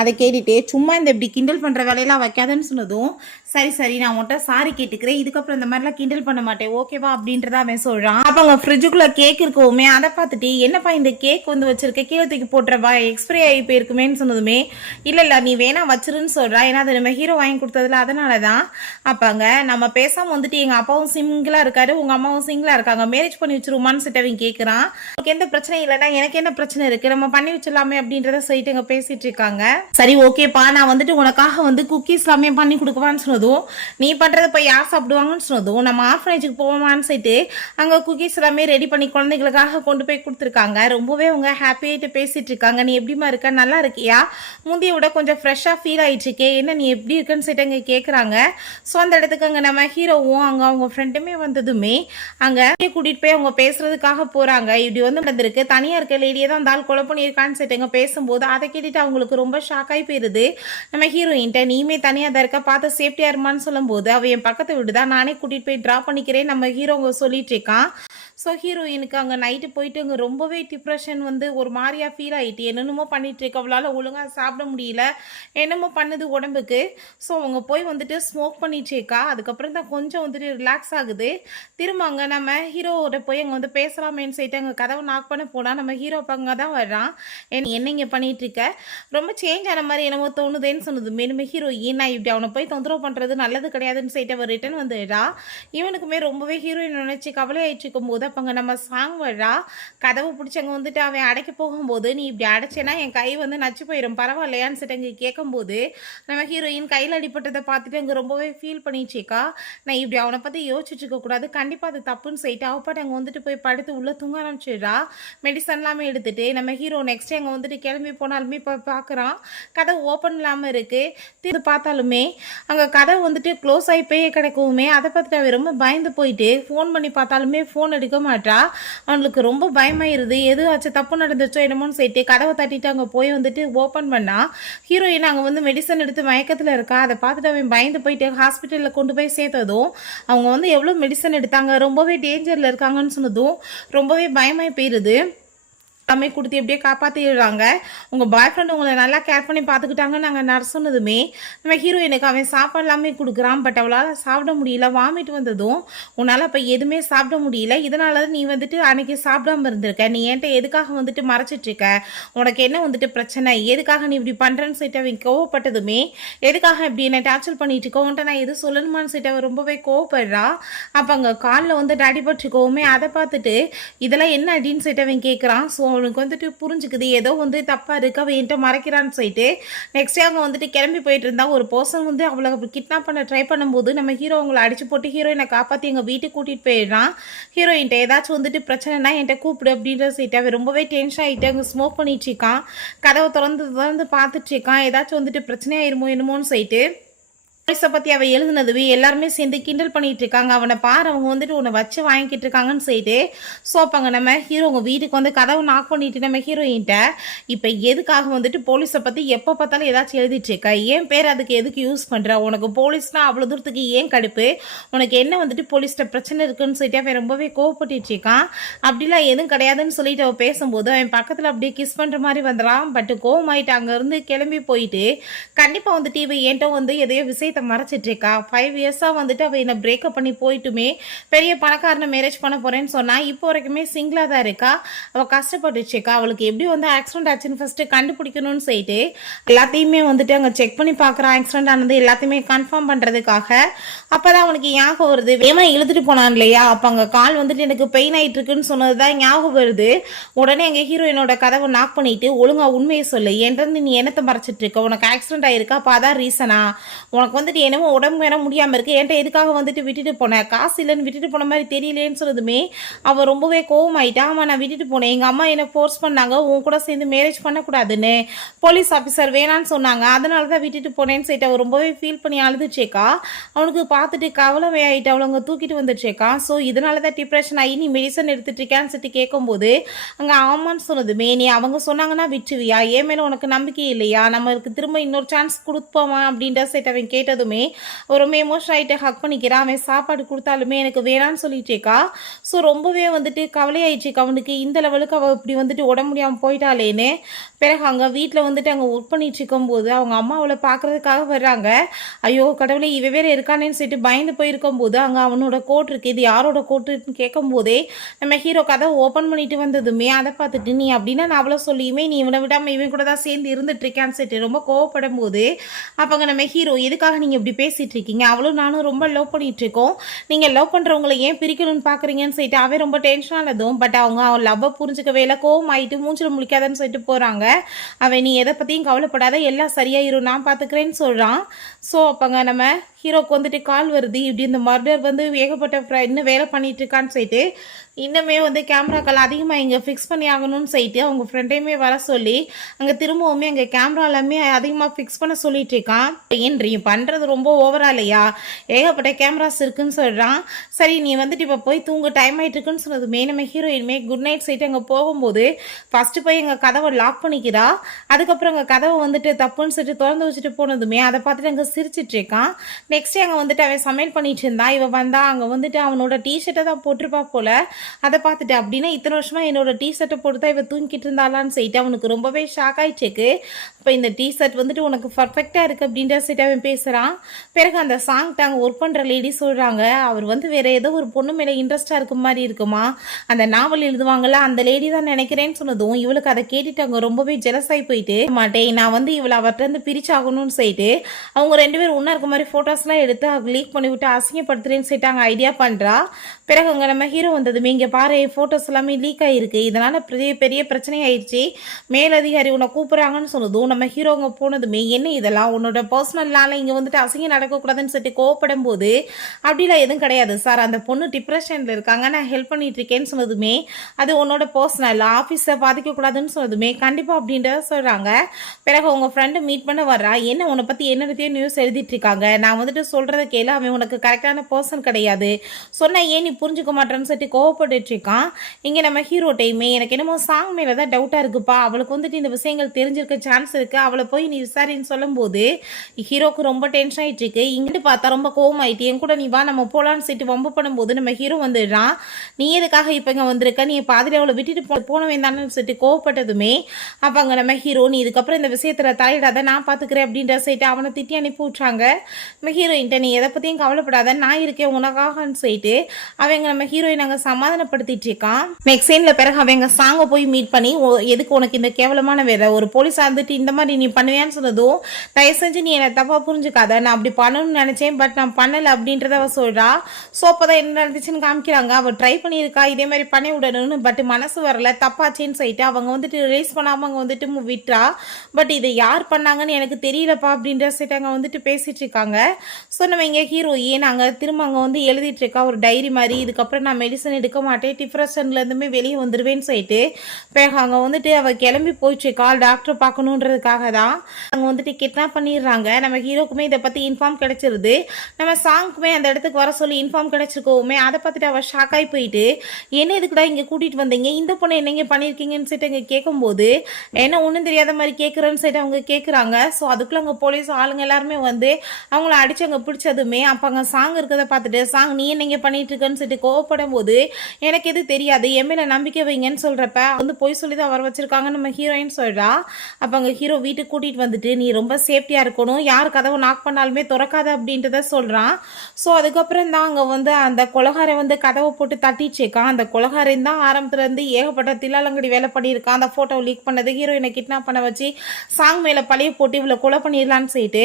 அதை கேட்டுட்டு சும்மா இந்த இப்படி கிண்டல் பண்ணுற வேலையெல்லாம் வைக்காதன்னு சொன்னதும் சரி சரி நான் உன்ட்ட சாரி கேட்டுக்கிறேன். இதுக்கப்புறம் இந்த மாதிரிலாம் கிண்டல் பண்ண மாட்டேன். ஓகேவா அப்படின்றத அவன் சொல்கிறான் அப்போ அவங்க ஃப்ரிட்ஜுக்குள்ளே கேக் இருக்கவுமே அதை பார்த்துட்டு என்னப்பா இந்த கேக் வந்து வச்சிருக்க? கீழே தூக்கி போட்டுறவா? எக்ஸ்பிரி ஆகி போயிருக்குமேன்னு சொன்னதுமே இல்லை இல்லை நீ வேணா வச்சிருன்னு சொல்கிறா ஏன்னா அது நம்ம ஹீரோ வாங்கி கொடுத்ததுல அதனால தான் அப்பாங்க நம்ம பேசாமல் வந்துட்டு எங்கள் அப்பாவும் சிங்கிளாக இருக்காரு உங்க அம்மாவும் சிங்கிளா இருக்காங்க. மேரேஜ் பண்ணி வச்சிருமான்னு சொல்லிட்டு அவங்க கேட்குறான் உனக்கு எந்த பிரச்சனையும் இல்லைன்னா எனக்கு என்ன பிரச்சனை இருக்கு? நம்ம பண்ணி வச்சிடலாமே அப்படின்றத சொல்லிட்டு இங்க பேசிட்டு இருக்காங்க. சரி ஓகேப்பா. நான் வந்துட்டு உனக்காக வந்து குக்கீஸ் எல்லாமே பண்ணி கொடுக்குவான்னு சொன்னதும் நீ பண்றத போய் யார் சாப்பிடுவாங்கன்னு சொன்னதும் நம்ம ஆர்ஃபனேஜுக்கு போவோமான்னு சொல்லிட்டு அங்க குக்கீஸ் எல்லாமே ரெடி பண்ணி குழந்தைகளுக்காக கொண்டு போய் கொடுத்துருக்காங்க. ரொம்பவே அவங்க ஹாப்பியாகிட்டு பேசிட்டு இருக்காங்க. நீ எப்படிமா இருக்க? நல்லா இருக்கியா? முந்தைய விட கொஞ்சம் ஃப்ரெஷ்ஷாக ஃபீல் ஆயிட்டு இருக்கே என்ன நீ எப்படி இருக்குன்னு சொல்லிட்டு அங்கே கேட்குறாங்க ஸோ அந்த இடத்துக்கு அங்கே நம்ம ஹீரோவும் அங்கே அவங்க ஃப்ரெண்டுமே வந்ததுமே அங்கே கூட்டிகிட்டு போய் அவங்க பேசுறதுக்காக போகிறாங்க இப்படி வந்து நடந்திருக்கு. தனியாக இருக்க லேடியை தான் அந்த கொலை பண்ணியிருக்கான்னு சொல்லிட்டு பேசும்போது அதை கேட்டுட்டு அவங்களுக்கு ரொம்ப ஷாக் ஆகி போயிருது. நம்ம ஹீரோயின்ட்ட நீமே தனியாக தான் இருக்க பார்த்து சேஃப்டியாக இருமான்னு சொல்லும்போது அவ என் பக்கத்து வீடு தான் நானே கூட்டிகிட்டு போய் ட்ராப் பண்ணிக்கிறேன். நம்ம ஹீரோ சொல்லிட்டு இருக்கான். ஸோ ஹீரோயினுக்கு அங்கே நைட்டு போயிட்டு அங்கே ரொம்பவே டிப்ரெஷன் வந்து ஒரு மாதிரியாக ஃபீல் ஆகிட்டு என்னென்னமோ பண்ணிகிட்ருக்கு அவளால் ஒழுங்காக சாப்பிட முடியல. என்னமோ பண்ணுது உடம்புக்கு. ஸோ அவங்க போய் வந்துட்டு ஸ்மோக் பண்ணிட்டு அதுக்கப்புறம் தான் கொஞ்சம் வந்துட்டு ரிலாக்ஸ் ஆகுது. திரும்ப அங்கே நம்ம ஹீரோவோட போய் அங்கே வந்து பேசலாமேன்னு சொல்லிட்டு அங்கே கதவை நாக் பண்ண போனால் நம்ம ஹீரோ அங்கே தான் வர்றான். என்ன இங்கே பண்ணிகிட்ருக்க ரொம்ப சேஞ்ச் ஆன மாதிரி என்னமோ தோணுதேன்னு சொன்னது. மேலும் ஹீரோ நான் இப்படி அவனை போய் தொந்தரவு பண்ணுறது நல்லது கிடையாதுன்னு சொல்லிட்டு அவர் ரிட்டன் வந்துடுறா. இவனுக்குமே ரொம்பவே ஹீரோயின் நினச்சி கவலை ஆயிட்டு இருக்கும்போது அப்போ நம்ம சாங் வழா கதவை பிடிச்சவங்க அங்கே வந்துட்டு அவன் அடைக்க போகும்போது நீ இப்படி அடைச்சேன்னா என் கை வந்து நச்சு போயிடும் பரவாயில்லையான்னு சொல்லிட்டு அங்கே கேட்கும்போது நம்ம ஹீரோயின் கையில் அடிப்பட்டதை பார்த்துட்டு அங்கே ரொம்பவே ஃபீல் பண்ணிச்சேக்கா நான் இப்படி அவனை பற்றி யோசிச்சுட்டு இருக்கக்கூடாது கண்டிப்பாக அது தப்புன்னு சொல்லிட்டு அவப்பாட்டு அங்கே வந்துட்டு போய் படுத்து உள்ளே தூங்க ஆரம்பிச்சிடுறா. மெடிசன் எல்லாமே எடுத்துகிட்டு நம்ம ஹீரோ நெக்ஸ்ட் அங்கே வந்துட்டு கிளம்பி போனாலுமே இப்போ பார்க்குறான் கதை ஓப்பன் இல்லாமல் இருக்குது இது பார்த்தாலுமே அங்கே கதை வந்துட்டு க்ளோஸ் ஆகி போய் கிடக்கவுமே அதை பார்த்துட்டு அவன் ரொம்ப பயந்து போயிட்டு ஃபோன் பண்ணி பார்த்தாலுமே ஃபோன் எடுக்க மாட்டா அவனுக்கு ரொம்ப பயமாயிருது. எது ஆச்சு? தப்பு நடந்துச்சோ என்னமோன்னு சொல்லிட்டு கதவை தட்டிட்டு அங்கே போய் வந்துட்டு ஓப்பன் பண்ணா ஹீரோயின் அங்கே வந்து மெடிசன் எடுத்து மயக்கத்தில் இருக்கா? அதை பார்த்துட்டு அவன் பயந்து போயிட்டு ஹாஸ்பிட்டலில் கொண்டு போய் சேர்த்ததும் அவங்க வந்து எவ்வளோ மெடிசன் எடுத்தாங்க? ரொம்பவே டேஞ்சரில் இருக்காங்கன்னு சொன்னதும் ரொம்பவே பயமாகி போயிடுது அம்மையை கொடுத்து எப்படியே காப்பாற்றிடுறாங்க உங்கள் பாய் ஃப்ரெண்ட் உங்களை நல்லா கேர் பண்ணி பார்த்துக்கிட்டாங்கன்னு நாங்கள் நர்ஸ் சொன்னதுமே நம்ம ஹீரோயினுக்கு அவன் சாப்பாடு எல்லாமே கொடுக்குறான் பட் அவளால் சாப்பிட முடியல வாமிட் வந்ததும் உன்னால் இப்போ எதுவுமே சாப்பிட முடியல இதனால தான் நீ வந்துட்டு அன்னைக்கு சாப்பிடாம இருந்திருக்க நீ என்கிட்ட எதுக்காக வந்துட்டு மறைச்சிட்ருக்க உனக்கு என்ன வந்துட்டு பிரச்சனை எதுக்காக நீ இப்படி பண்ணுறேன்னு சொல்லிட்டு அவன் கோவப்பட்டதுமே எதுக்காக இப்படி என்னை டார்ச்சர் பண்ணிட்டு இருக்கோம் உன்ட்ட நான் எது சொல்லணுமான்னு சொல்லிட்டு அவன் ரொம்பவே கோவப்படுறா. அப்போ அங்கே காலில் வந்து டாடி அதை பார்த்துட்டு இதெல்லாம் என்ன அப்படின்னு சொல்லிட்டு அவன் கேட்குறான் ஸோ அவனுக்கு வந்துட்டு புரிஞ்சுக்குது ஏதோ வந்து தப்பாக இருக்குது அவள் என்கிட்ட மறைக்கிறான்னு சொல்லிட்டு நெக்ஸ்ட் அவங்க வந்துட்டு கிளம்பி போயிட்டு இருந்தா ஒரு பர்சன் வந்து அவளை கிட்னாப் பண்ண ட்ரை பண்ணும்போது நம்ம ஹீரோ அவங்கள அடிச்சு போட்டு ஹீரோயினை காப்பாற்றி எங்கள் வீட்டுக்கு கூட்டிகிட்டு போயிடுறான். ஹீரோயின்ட்ட ஏதாச்சும் வந்துட்டு பிரச்சனைனா என்கிட்ட கூப்பிடு அப்படின்ற சொல்லிட்டு அவன் ரொம்பவே டென்ஷன் ஆகிட்டு அங்கே ஸ்மோக் பண்ணிட்டு இருக்கான். கதவை திறந்து திறந்து பார்த்துட்டு இருக்கான். ஏதாச்சும் வந்துட்டு பிரச்சனையாயிருமோ என்னமோன்னு சொல்லிட்டு போலீஸை பற்றி அவள் எழுதுனதுவே எல்லாருமே சேர்ந்து கிண்டல் பண்ணிட்டு இருக்காங்க. அவனை பாரு அவங்க வந்துட்டு உன்னை வச்சு வாங்கிட்டு இருக்காங்கன்னு சொல்லிட்டு ஸோ நம்ம ஹீரோ உங்கள் வீட்டுக்கு வந்து கதவை நாக் பண்ணிட்டு நம்ம ஹீரோயின்ட்ட இப்போ எதுக்காக வந்துட்டு போலீஸை பற்றி எப்போ பார்த்தாலும் ஏதாச்சும் எழுதிட்டு இருக்கா? ஏன் பேர் அதுக்கு எதுக்கு யூஸ் பண்ணுற உனக்கு போலீஸ்னா அவ்வளோ தூரத்துக்கு ஏன் கடுப்பு? உனக்கு என்ன வந்துட்டு போலீஸ்கிட்ட பிரச்சனை இருக்குன்னு சொல்லிட்டு அவன் ரொம்பவே கோவப்பட்டு இருக்கான். அப்படிலாம் எதுவும் கிடையாதுன்னு சொல்லிட்டு அவன் பேசும்போது அவன் பக்கத்தில் அப்படியே கிஸ் பண்ணுற மாதிரி வந்துடான் பட் கோவமாயிட்டு அங்கேருந்து கிளம்பி போயிட்டு கண்டிப்பாக வந்துட்டு இவன் என்கிட்ட வந்து எதையோ விஷயத்தை மறைச்சிட்டு இருக்கா? ஃபைவ் இயர்ஸாக வந்துட்டு அவள் என்னை பிரேக்கப் பண்ணி போயிட்டுமே பெரிய பணக்காரனை மேரேஜ் பண்ண போகிறேன்னு சொன்னால் இப்போ வரைக்குமே சிங்கிளாக தான் இருக்கா? அவள் கஷ்டப்பட்டுச்சுக்கா அவளுக்கு எப்படி வந்து ஆக்சிடென்ட் ஆச்சுன்னு ஃபஸ்ட்டு கண்டுபிடிக்கணும்னு சொல்லிட்டு எல்லாத்தையுமே வந்துட்டு அங்கே செக் பண்ணி பார்க்குறான் ஆக்சிடென்ட் ஆனது எல்லாத்தையுமே கன்ஃபார்ம் பண்ணுறதுக்காக அப்போ தான் அவனுக்கு ஞாபகம் வருது. வேமா இழுத்துட்டு போனான் இல்லையா? அப்போ அங்கே கால் வந்துட்டு எனக்கு பெயின் ஆகிட்டு இருக்குன்னு சொன்னது தான் ஞாபகம் வருது. உடனே எங்கள் ஹீரோயினோட கதவை நாக் பண்ணிட்டு ஒழுங்கா உண்மையை சொல்லு. என்கிட்ட நீ என்னத்தை மறைச்சிட்டு இருக்க? உனக்கு ஆக்சிடென்ட் ஆயிருக்கா? அப்போ அதான் ரீசனா உனக்கு வந்துட்டு என்னமோ உடம்பு வேற முடியாமல் இருக்கு. என்கிட்ட எதுக்காக வந்துட்டு விட்டுட்டு போனேன் காசு இல்லைன்னு விட்டுட்டு போன மாதிரி தெரியலேன்னு சொன்னதுமே அவள் ரொம்பவே கோவமாயிட்டா. ஆமாம் நான் விட்டுட்டு போனேன். எங்கள் அம்மா என்னை ஃபோர்ஸ் பண்ணாங்க. உன் கூட சேர்ந்து மேரேஜ் பண்ணக்கூடாதுன்னு. போலீஸ் ஆஃபீஸர் வேணான்னு சொன்னாங்க. அதனால தான் விட்டுட்டு போனேன்னு சொல்லிட்டு அவள் ரொம்பவே ஃபீல் பண்ணி அழுதுச்சேக்கா. அவனுக்கு பார்த்துட்டு கவலை ஆகிட்டு அவளை அங்கே தூக்கிட்டு வந்துச்சேக்கா ஸோ இதனால தான் டிப்ரெஷன் ஆகி நீ மெடிசன் எடுத்துட்டு இருக்கான்னு சொல்லிட்டு கேட்கும்போது அங்கே ஆமான்னு சொன்னதுமே நீ அவங்க சொன்னாங்கன்னா விட்டுவியா ஏன் மேலே உனக்கு நம்பிக்கை இல்லையா? நம்மளுக்கு திரும்ப இன்னொரு சான்ஸ் கொடுப்போமா? அப்படின்ற சைட் அவன் கேட்டது அவன் ரொம்ப எமோஷன் ஆகிட்டு ஹக் பண்ணிக்கிறான் அவன் சாப்பாடு கொடுத்தாலுமே எனக்கு வேணான்னு சொல்லிட்டேக்கா ஸோ ரொம்பவே வந்துட்டு கவலையாயிடுச்சுக்கா அவனுக்கு. இந்த லெவலுக்கு அவள் இப்படி வந்துட்டு உடம்பு முடியாமல் போயிட்டாலேன்னு பிறகு அங்கே வீட்டில் வந்துட்டு அங்கே ஒர்க் பண்ணிட்டு இருக்கும்போது அவங்க அம்மா அவளை பார்க்கறதுக்காக வர்றாங்க. ஐயோ கடவுளே இவ வேற இருக்கானேன்னு சொல்லிட்டு பயந்து போயிருக்கும் போது அங்கே அவனோட கோட் இருக்கு. இது யாரோட கோட்டுன்னு கேட்கும்போதே நம்ம ஹீரோ கதை ஓப்பன் பண்ணிட்டு வந்ததுமே அதை பார்த்துட்டு நீ அப்படின்னா நான் அவ்வளோ சொல்லியுமே நீ இவனை விடாமல் இவன் கூட தான் சேர்ந்து இருந்துட்டு இருக்கான்னு சொல்லிட்டு ரொம்ப கோவப்படும் போது அப்போங்க நம்ம ஹீரோ எதுக்காக நீங்கள் இப்படி பேசிகிட்டு இருக்கீங்க. அவளும் நானும் ரொம்ப லவ் பண்ணிகிட்ருக்கோம் இருக்கோம். நீங்கள் லவ் பண்ணுறவங்களை ஏன் பிரிக்கணும்னு பார்க்குறீங்கன்னு சொல்லிட்டு அவன் ரொம்ப டென்ஷனாக ஆனதும் பட் அவங்க அவன் லவ்வை புரிஞ்சுக்கவே இல்லை. கோவம் ஆகிட்டு மூஞ்சில் முழிக்காதன்னு சொல்லிட்டு போகிறாங்க அவன் நீ எதை பற்றியும் கவலைப்படாத எல்லாம் சரியாயிரும் நான் பார்த்துக்கிறேன்னு சொல்கிறான் ஸோ அப்போங்க நம்ம ஹீரோக்கு வந்துட்டு கால் வருது. இப்படி இந்த மர்டர் வந்து ஏகப்பட்ட இன்னும் வேலை பண்ணிட்டு இருக்கான்னு சொல்லிட்டு இன்னுமே வந்து கேமராக்கள் அதிகமாக இங்கே ஃபிக்ஸ் பண்ணி ஆகணும்னு சொல்லிட்டு அவங்க ஃப்ரெண்டையுமே வர சொல்லி அங்கே திரும்பவுமே அங்கே கேமரா எல்லாமே அதிகமாக ஃபிக்ஸ் பண்ண சொல்லிட்டு இருக்கான். ஏன் பண்ணுறது ரொம்ப ஓவரா இல்லையா? ஏகப்பட்ட கேமராஸ் இருக்குன்னு சொல்கிறான் சரி நீ வந்துட்டு இப்போ போய் தூங்க டைம் ஆகிட்டு இருக்குன்னு சொன்னதுமே நம்ம ஹீரோயினுமே குட் நைட் சைட்டு அங்கே போகும்போது ஃபஸ்ட்டு போய் எங்கள் கதவை லாக் பண்ணிக்கிறா. அதுக்கப்புறம் அங்கே கதவை வந்துட்டு தப்புன்னு சொல்லிட்டு திறந்து வச்சுட்டு போனதுமே அதை பார்த்துட்டு அங்கே சிரிச்சிட்டு இருக்கான். நெக்ஸ்ட் அங்கே வந்துட்டு அவன் சமையல் பண்ணிட்டு இருந்தா இவன் வந்தா அங்கே வந்துட்டு அவனோட டிஷர்ட்டை தான் போட்டிருப்பா போல. அதை பார்த்துட்டு அப்படின்னா இத்தனை வருஷமா என்னோட டிஷர்ட்டை போட்டு தான் இவ தூங்கிட்டு இருந்தாலான்னு சொல்லிட்டு அவனுக்கு ரொம்பவே ஷாக் ஆயிடுச்சு இப்போ இந்த டிஷர்ட் வந்துட்டு உனக்கு பர்ஃபெக்டாக இருக்குது அப்படின்ற சொல்லிட்டு அவன் பேசுகிறான் பிறகு அந்த சாங் அங்கே ஒர்க் பண்ணுற லேடி சொல்கிறாங்க அவர் வந்து வேற ஏதோ ஒரு பொண்ணு மேலே இன்ட்ரெஸ்ட்டாக இருக்க மாதிரி இருக்குமா? அந்த நாவல் எழுதுவாங்கல்ல அந்த லேடி தான் நினைக்கிறேன்னு சொன்னதும் இவளுக்கு அதை கேட்டுட்டு அவங்க ரொம்பவே ஜெலஸ் ஆகி போயிட்டு மாட்டேன் நான் வந்து இவளை அவர்கிட்ட இருந்து பிரிச்சாகணும்னு சொல்லிட்டு அவங்க ரெண்டு பேரும் ஒன்றா இருக்க மாதிரி ஃபோட்டோஸ்லாம் எடுத்து லீக் பண்ணி விட்டு அசிங்கப்படுத்துறேன்னு சொல்லிட்டு அவங்க ஐடியா பண்ணுறா பிறகு அங்கே நம்ம ஹீரோ வந்ததுமே இங்கே பாரு ஃபோட்டோஸ் எல்லாமே லீக் ஆகிருக்கு இதனால் பெரிய பெரிய பிரச்சனை ஆயிடுச்சு. மேலதிகாரி உன்னை கூப்பிட்றாங்கன்னு சொன்னதும் நம்ம ஹீரோ அங்கே போனதுமே என்ன இதெல்லாம்? உன்னோட பர்சனல்னால இங்கே வந்துட்டு அசிங்கம் நடக்கக்கூடாதுன்னு சொல்லிட்டு கோவப்படும் போது அப்படிலாம் எதுவும் கிடையாது. சார் அந்த பொண்ணு டிப்ரெஷனில் இருக்காங்க. நான் ஹெல்ப் பண்ணிட்டு இருக்கேன்னு சொன்னதுமே அது உன்னோட பர்சனல் ஆஃபீஸை பாதிக்கக்கூடாதுன்னு சொன்னதுமே கண்டிப்பாக அப்படின்றத சொல்கிறாங்க பிறகு உங்கள் ஃப்ரெண்டு மீட் பண்ண வர்றா. என்ன உன்னை பற்றி என்னென்னத்தையும் நியூஸ் எழுதிட்டு இருக்காங்க. நான் வந்துட்டு சொல்கிறத கேளு. அவன் உனக்கு கரெக்டான பர்சன் கிடையாது. சொன்ன ஏன் நீ புரிஞ்சுக்க மாட்டேன்னு சொல்லிட்டு கோவப்பட்டுட்டு இருக்கான். இங்கே நம்ம ஹீரோ டைமே எனக்கு என்னமோ சாங் மேலே தான் டவுட்டாக இருக்குப்பா. அவளுக்கு வந்துட்டு இந்த விஷயங்கள் தெரிஞ்சிருக்க சான்ஸ் இருக்குது அவளை போய் நீ விசாரின்னு சொல்லும்போது ஹீரோக்கு ரொம்ப டென்ஷன் ஆகிட்டு இருக்கு. இங்கிட்டு பார்த்தா ரொம்ப கோவமாயிட்டு என் கூட நீ வா நம்ம போகலான்னு சொல்லிட்டு வம்பு பண்ணும்போது நம்ம ஹீரோ வந்துடுறான். நீ எதுக்காக இப்போ இங்கே வந்திருக்க? நீ பாதியில் அவளை விட்டுட்டு போ போனவன் தானே சொல்லிட்டு கோவப்பட்டதுமே அப்போ அங்கே நம்ம ஹீரோ நீ இதுக்கப்புறம் இந்த விஷயத்தில் தலையிடாத நான் பார்த்துக்கிறேன் அப்படின்ற சொல்லிட்டு அவனை திட்டி அனுப்பி விட்றாங்க நம்ம ஹீரோயின்ட்ட நீ எதை பற்றியும் கவலைப்படாத நான் இருக்கேன் உனக்காகன்னு சொல்லிட்டு அவங்க நம்ம ஹீரோயின் அங்கே சமாதானப்படுத்திட்டு இருக்கான். நெக்ஸ்ட் சீனில் பிறகு அவங்க சாங்கை போய் மீட் பண்ணி "ஓ, எதுக்கு உனக்கு இந்த கேவலமான வேலை? ஒரு போலீஸாக இருந்துட்டு இந்த மாதிரி நீ பண்ணுவேன்னு சொன்னதும் தயவு செஞ்சு நீ என்னை தப்பாக புரிஞ்சுக்காத. நான் அப்படி பண்ணணும்னு நினச்சேன் பட் நான் பண்ணலை அப்படின்றத அவ சொல்கிறா ஸோ அப்போ தான் என்ன நடந்துச்சுன்னு காமிக்கிறாங்க. அவள் ட்ரை பண்ணியிருக்கா இதே மாதிரி பண்ணி விடணும்னு பட் மனசு வரல. தப்பாச்சேன்னு சொல்லிட்டு அவங்க வந்துட்டு ரிலீஸ் பண்ணாமல் அவங்க வந்துட்டு விட்டுறா. பட் இதை யார் பண்ணாங்கன்னு எனக்கு தெரியலப்பா அப்படின்ற சைட் அங்கே வந்துட்டு பேசிட்டு இருக்காங்க. ஸோ நம்ம இங்கே ஹீரோ ஏன் திரும்ப அங்கே வந்து எழுதிட்டு இருக்கா ஒரு டைரி மாதிரி. இதுக்கப்புறம் நான் மெடிசன் எடுக்க மாட்டேன். டிப்ரெஷன்லேருந்துமே வெளியே வந்துடுவேன்னு சொல்லிட்டு பிறகு அங்கே வந்துட்டு அவள் கிளம்பி போயிடுச்சு. கால் டாக்டர் பார்க்கணுன்றதுக்காக தான். அங்கே வந்துட்டு கிட்னாப் பண்ணிடுறாங்க. நம்ம ஹீரோக்குமே இதை பற்றி இன்ஃபார்ம் கிடச்சிருது. நம்ம சாங்க்குமே அந்த இடத்துக்கு வர சொல்லி இன்ஃபார்ம் கிடச்சிருக்கோமே. அதை பார்த்துட்டு அவள் ஷாக் ஆகி போயிட்டு என்ன இதுக்குடா இங்கே கூட்டிகிட்டு வந்தீங்க? இந்த பொண்ணு என்னங்க பண்ணியிருக்கீங்கன்னு சொல்லிட்டு இங்கே கேட்கும்போது என்ன ஒன்றும் தெரியாத மாதிரி கேட்குறேன்னு சொல்லிட்டு அவங்க கேட்குறாங்க ஸோ அதுக்குள்ளே அங்கே போலீஸ் ஆளுங்க எல்லாருமே வந்து அவங்கள அடிச்சு அங்கே பிடிச்சதுமே அப்போ அங்கே சாங் இருக்கிறத பார்த்துட்டு சாங் நீ என்னங்க பண்ணிட்டு இருக்கேன்னு சொல்லிட்டு கோவப்படும் போது எனக்கு எது தெரியாது. என் மேல நம்பிக்கை வைங்கன்னு சொல்கிறப்ப வந்து பொய் சொல்லி தான் வர வச்சிருக்காங்க நம்ம ஹீரோயின் சொல்கிறா அப்போ அங்கே ஹீரோ வீட்டுக்கு கூட்டிகிட்டு வந்துட்டு நீ ரொம்ப சேஃப்டியாக இருக்கணும். யார் கதவை நாக் பண்ணாலுமே திறக்காத அப்படின்றத சொல்கிறான் ஸோ அதுக்கப்புறம் தான் அங்கே வந்து அந்த கொலகாரை வந்து கதவை போட்டு தட்டிச்சேக்கான் அந்த கொலகாரன் தான் ஆரம்பத்துல இருந்து ஏகப்பட்ட தில்லாலங்கடி வேலை பண்ணியிருக்கான். அந்த ஃபோட்டோ லீக் பண்ணது ஹீரோயினை கிட்னாப் பண்ண வச்சு சாங் மேலே பழைய போட்டு இவ்வளோ கொலை பண்ணிடலான்னு சொல்லிட்டு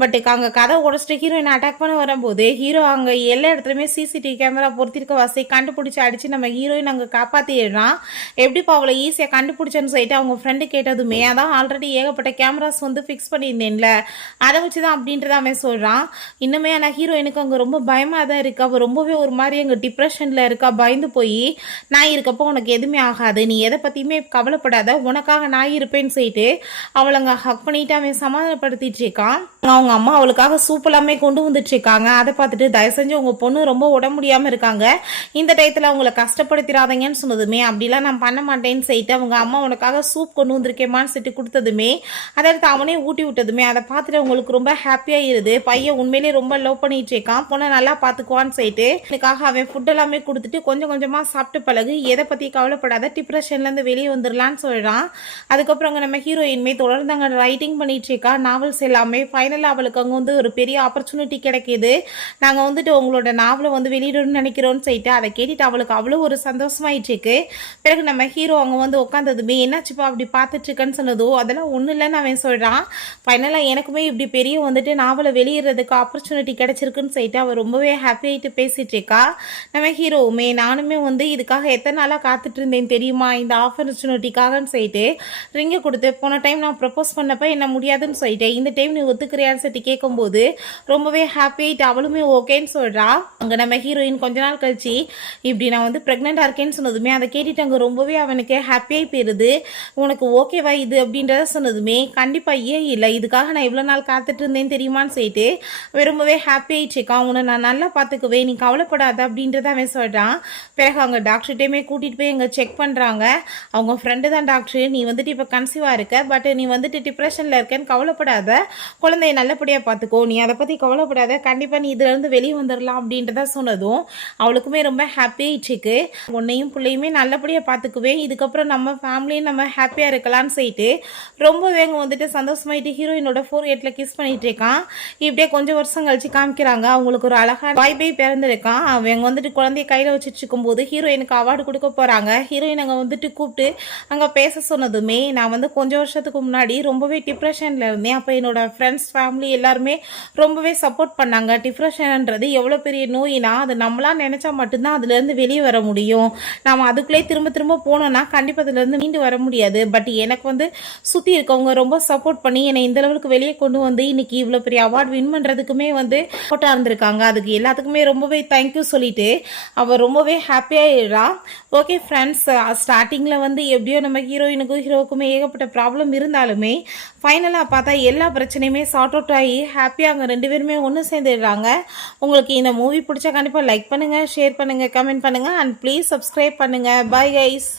பட் அங்கே கதை உடச்சிட்டு ஹீரோயினை அட்டாக் பண்ண வரும்போது ஹீரோ அங்கே எல்லா இடத்துலையுமே சிசிடிவி கேமரா பொருத்திருக்க வசை கண்டுபிடிச்சி அடிச்சு நம்ம ஹீரோயின் அங்கே காப்பாற்றிடுறான் எப்படிப்பா அவளை ஈஸியாக கண்டுபிடிச்சேன்னு சொல்லிட்டு அவங்க ஃப்ரெண்டு கேட்டதுமே அதான் ஆல்ரெடி ஏகப்பட்ட கேமராஸ் வந்து ஃபிக்ஸ் பண்ணியிருந்தேன்ல. அதை வச்சு தான் அப்படின்றத அவன் சொல்கிறான் இன்னுமே ஆனால் ஹீரோயினுக்கு அங்கே ரொம்ப பயமாக தான் இருக்கு. அவள் ரொம்பவே ஒரு மாதிரி அங்கே டிப்ரெஷனில் இருக்கா பயந்து போய் நான் இருக்கப்போ உனக்கு எதுவுமே ஆகாது. நீ எதை பற்றியுமே கவலைப்படாத. உனக்காக நான் இருப்பேன்னு சொல்லிட்டு அவளை அங்கே ஹக் பண்ணிட்டு அவன் சமாதானப்படுத்திட்டு இருக்கான். அவங்க அம்மா அவளுக்காக சூப்பெல்லாமே கொண்டு வந்துட்டு இருக்காங்க. அதை பார்த்துட்டு தயவு செஞ்சு உங்கள் பொண்ணு ரொம்ப உடம்பு முடியாமல் இருக்காங்க. இந்த டயத்தில் அவங்கள கஷ்டப்படுத்திடாதீங்கன்னு சொன்னதுமே அப்படிலாம் நான் பண்ண மாட்டேன்னு சொல்லிட்டு அவங்க அம்மா உனக்காக சூப் கொண்டு வந்திருக்கேமான்னு சொல்லிட்டு கொடுத்ததுமே அதை எடுத்து அவனே ஊட்டி விட்டதுமே அதை பார்த்துட்டு அவங்களுக்கு ரொம்ப ஹாப்பியாக இருது பையன் உண்மையிலேயே ரொம்ப லவ் பண்ணிட்டு இருக்கான். பொண்ணை நல்லா பார்த்துக்குவான்னு சொல்லிட்டு எனக்காக அவன் ஃபுட் எல்லாமே கொடுத்துட்டு கொஞ்சம் கொஞ்சமாக சாப்பிட்டு பழகு எதை பற்றி கவலைப்படாத டிப்ரெஷன்லேருந்து வெளியே வந்துடலான்னு சொல்கிறான் அதுக்கப்புறம் அங்கே நம்ம ஹீரோயின்மே தொடர்ந்து அங்கே ரைட்டிங் பண்ணிட்டு இருக்கா. நாவல்ஸ் எல்லாமே ஃபைனலாக அவளுக்கு அங்கே வந்து ஒரு பெரிய ஆப்பர்ச்சுனிட்டி கிடைக்கிது. நாங்கள் வந்துட்டு உங்களோட நாவலை வந்து வெளியிடணும்னு வைக்கிறோன்னு சொல்லிட்டு அதை கேட்டுட்டு அவளுக்கு அவ்வளோ ஒரு சந்தோஷமாயிட்டு இருக்கு. பிறகு நம்ம ஹீரோ அவங்க வந்து உட்காந்ததுமே என்னாச்சுப்பா அப்படி பார்த்துட்டு இருக்கேன்னு சொன்னதோ? அதெல்லாம் ஒன்றும் இல்லைன்னு அவன் சொல்கிறான் ஃபைனலாக எனக்குமே இப்படி பெரிய வந்துட்டு நாவலை வெளியிடுறதுக்கு ஆப்பர்ச்சுனிட்டி கிடச்சிருக்குன்னு சொல்லிட்டு அவள் ரொம்பவே ஹாப்பி ஆகிட்டு இருக்கா. நம்ம ஹீரோவுமே நானுமே வந்து இதுக்காக எத்தனை நாளாக காத்துட்டு இருந்தேன் தெரியுமா? இந்த ஆப்பர்ச்சுனிட்டிக்காகன்னு சொல்லிட்டு ரிங்கை கொடுத்து போன டைம் நான் ப்ரப்போஸ் பண்ணப்போ என்ன முடியாதுன்னு சொல்லிட்டேன் இந்த டைம் நீ ஒத்துக்கிறியான்னு சொல்லிட்டு கேட்கும்போது ரொம்பவே ஹாப்பி ஆகிட்டு அவளுமே ஓகேன்னு சொல்கிறா அங்கே நம்ம ஹீரோயின் கொஞ்ச நாள் கழிச்சு இப்படி நான் வந்து ப்ரெக்னெண்ட்டாக இருக்கேன்னு சொன்னதுமே அதை கேட்டுட்டு அங்கே ரொம்பவே அவனுக்கு ஹாப்பியாகி போயிருது. உனக்கு ஓகேவா இது அப்படின்றத சொன்னதுமே கண்டிப்பாக ஏன் இல்லை? இதுக்காக நான் இவ்வளோ நாள் காத்துட்டு இருந்தேன் தெரியுமான்னு சொல்லிட்டு ரொம்பவே ஹாப்பி ஆயிடுச்சுக்கான் உன்னை நான் நல்லா பார்த்துக்குவேன் நீ கவலைப்படாத அப்படின்றத அவன் சொல்கிறான் பிறகு அவங்க டாக்டர்கிட்டையுமே கூட்டிகிட்டு போய் அங்கே செக் பண்ணுறாங்க அவங்க ஃப்ரெண்டு தான் டாக்டர் நீ வந்துட்டு இப்போ கன்சீவாக இருக்க பட் நீ வந்துட்டு டிப்ரெஷனில் இருக்கேன்னு கவலைப்படாத. குழந்தைய நல்லபடியாக பார்த்துக்கோ நீ அதை பற்றி கவலைப்படாத. கண்டிப்பாக நீ இதுலேருந்து வெளியே வந்துடலாம் அப்படின்றத சொன்னதும் அவளுக்குமே ரொம்ப ஹாப்பி ஆயிடுச்சுக்கு உன்னையும் பிள்ளையுமே நல்லபடியாக பார்த்துக்குவேன் இதுக்கப்புறம் நம்ம ஃபேமிலியும் நம்ம ஹாப்பியாக இருக்கலாம்னு சொல்லிட்டு ரொம்பவே அங்கே வந்துட்டு சந்தோஷமாயிட்டு ஹீரோயினோட ஃபோர் எயிட்டில் கிஸ் பண்ணிட்டு இருக்கான். இப்படியே கொஞ்சம் வருஷம் கழிச்சு காமிக்கிறாங்க. அவங்களுக்கு ஒரு அழகான வாய்ப்பே பிறந்திருக்கான். அவங்க வந்துட்டு குழந்தைய கையில் வச்சுட்டு இருக்கும்போது ஹீரோயினுக்கு அவார்டு கொடுக்க போகிறாங்க ஹீரோயின் அங்கே வந்துட்டு கூப்பிட்டு அங்கே பேச சொன்னதுமே நான் வந்து கொஞ்சம் வருஷத்துக்கு முன்னாடி ரொம்பவே டிப்ரெஷனில் இருந்தேன். அப்போ என்னோட ஃப்ரெண்ட்ஸ் ஃபேமிலி எல்லாருமே ரொம்பவே சப்போர்ட் பண்ணாங்க. டிப்ரெஷன்ன்றது எவ்வளோ பெரிய நோயினா அது நம்மளாம் நினச்சா மட்டும்தான் அதுலேருந்து வெளியே வர முடியும். நம்ம அதுக்குள்ளே திரும்ப திரும்ப போனோம்னா கண்டிப்பாக அதுலேருந்து மீண்டு வர முடியாது. பட் எனக்கு வந்து சுற்றி இருக்கவங்க ரொம்ப சப்போர்ட் பண்ணி என்னை இந்த லெவலுக்கு வெளியே கொண்டு வந்து இன்னைக்கு இவ்வளோ பெரிய அவார்ட் வின் பண்ணுறதுக்குமே வந்து சப்போர்ட்டாக இருந்திருக்காங்க. அதுக்கு எல்லாத்துக்குமே ரொம்பவே தேங்க்யூ சொல்லிட்டு அவள் ரொம்பவே ஹாப்பியாகிடுறா ஓகே ஃப்ரெண்ட்ஸ் ஸ்டார்டிங்கில் வந்து எப்படியோ நம்ம ஹீரோயினுக்கும் ஹீரோவுக்குமே ஏகப்பட்ட ப்ராப்ளம் இருந்தாலுமே ஃபைனலாக பார்த்தா எல்லா பிரச்சனையுமே சார்ட் அவுட் ஆகி ஹாப்பியாக அங்கே ரெண்டு பேருமே ஒன்று சேர்ந்துடுறாங்க. உங்களுக்கு இந்த மூவி பிடிச்சா கண்டிப்பாக லைக் பண்ணுங்கள் ஷேர் பண்ணுங்கள் கமெண்ட் பண்ணுங்கள் அண்ட் ப்ளீஸ் சப்ஸ்கிரைப் பண்ணுங்கள் பாய் கைஸ்